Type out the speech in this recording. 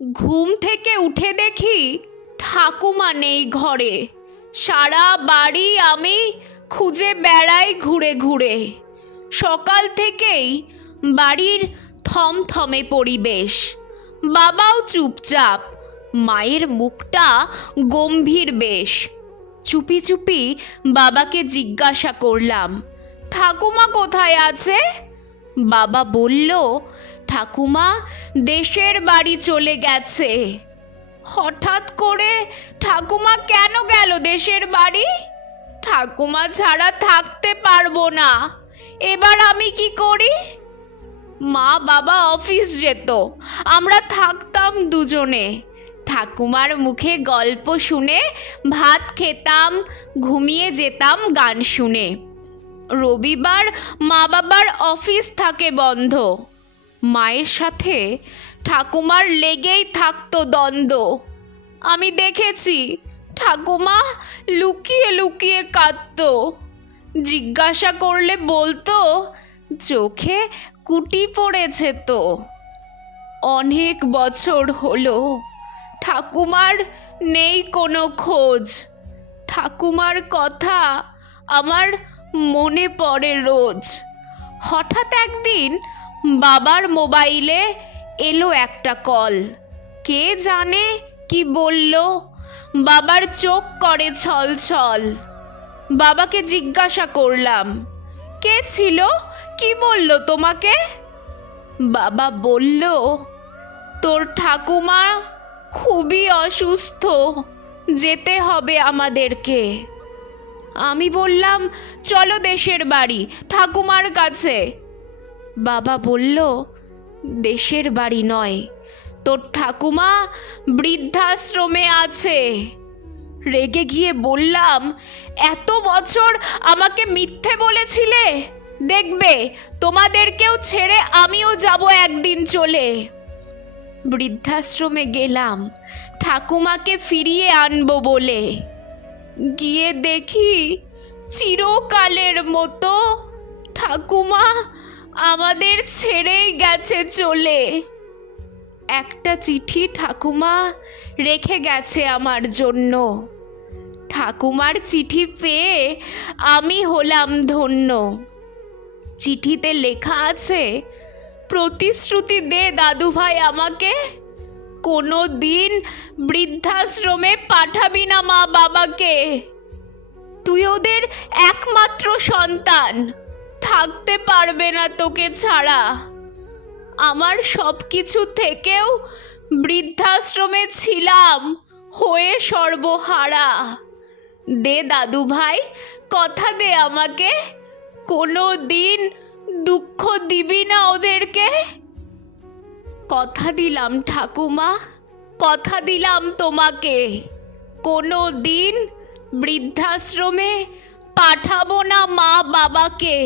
ঘুম থেকে উঠে দেখি ঠাকুমা নেই ঘরে। সারা বাড়ি আমি খুঁজে বেড়াই ঘুরে ঘুরে। সকাল থেকেই বাড়ির থমথমে পরিবেশ। বাবাও চুপচাপ, মায়ের মুখটা গম্ভীর বেশ। চুপি চুপি বাবাকে জিজ্ঞাসা করলাম, ঠাকুমা কোথায় আছে? বাবা বলল, ঠাকুমা দেশের বাড়ি চলে গেছে। হঠাৎ করে ঠাকুমা কেন গেল দেশের বাড়ি? ঠাকুমা ছাড়া থাকতে পারবো না, এবার আমি কি করি? মা বাবা অফিস যেত, আমরা থাকতাম দুজনে। ঠাকুমার মুখে গল্প শুনে ভাত খেতাম, ঘুমিয়ে যেতাম গান শুনে। রবিবার মা বাবার অফিস থাকে বন্ধ। মায়ের সাথে ঠাকুমার লেগেই থাকতো দ্বন্দ্ব। আমি দেখেছি ঠাকুমা লুকিয়ে লুকিয়ে কাঁদতো। জিজ্ঞাসা করলে বলতো, চোখে কুটি পড়েছে তো। অনেক বছর হলো, ঠাকুমার নেই কোনো খোঁজ। ঠাকুমার কথা আমার মনে পড়ে রোজ। হঠাৎ একদিন বাবার মোবাইলে এলো একটা কল। কে জানে কি বলল, বাবার চোখ করে ছলছল। বাবাকে জিজ্ঞাসা করলাম, কে ছিল, কি বলল তোমাকে? বাবা বলল, তোর ঠাকুমা খুবই অসুস্থ, যেতে হবে আমাদেরকে। আমি বললাম, চলো দেশের বাড়ি, ঠাকুমার কাছে। বাবা বলল, দেশের বাড়ি নয়, তোর ঠাকুমা বৃদ্ধাশ্রমে আছে। রেগে গিয়ে বললাম, এত বছর আমাকে মিথ্যে বলেছিলে, দেখবে তোমাদেরকেও ছেড়ে আমিও যাব একদিন চলে। বৃদ্ধাশ্রমে গেলাম ঠাকুমাকে ফিরিয়ে আনবো বলে। গিয়ে দেখি চিরকালের মতো ঠাকুমা আমাদের ছেড়েই গেছে চলে। একটা চিঠি ঠাকুমা রেখে গেছে আমার জন্য। ঠাকুমার চিঠি পেয়ে আমি হলাম ধন্য। চিঠিতে লেখা আছে, প্রতিশ্রুতি দে দাদু ভাই আমাকে, কোনো দিন বৃদ্ধাশ্রমে পাঠাবি না মা বাবাকে। তুই ওদের একমাত্র সন্তান, থাকতে পারবে না তোকে ছাড়া। আমার সব কিছু থেকেও বৃদ্ধাশ্রমে ছিলাম হয়ে সর্বহারা। দে দাদু ভাই, কথা দে আমাকে, কোনো দিন দুঃখ দিবি না ওদেরকে। কথা দিলাম ঠাকুমা, কথা দিলাম তোমাকে, কোনো দিন বৃদ্ধাশ্রমে পাঠাবো না মা বাবাকে।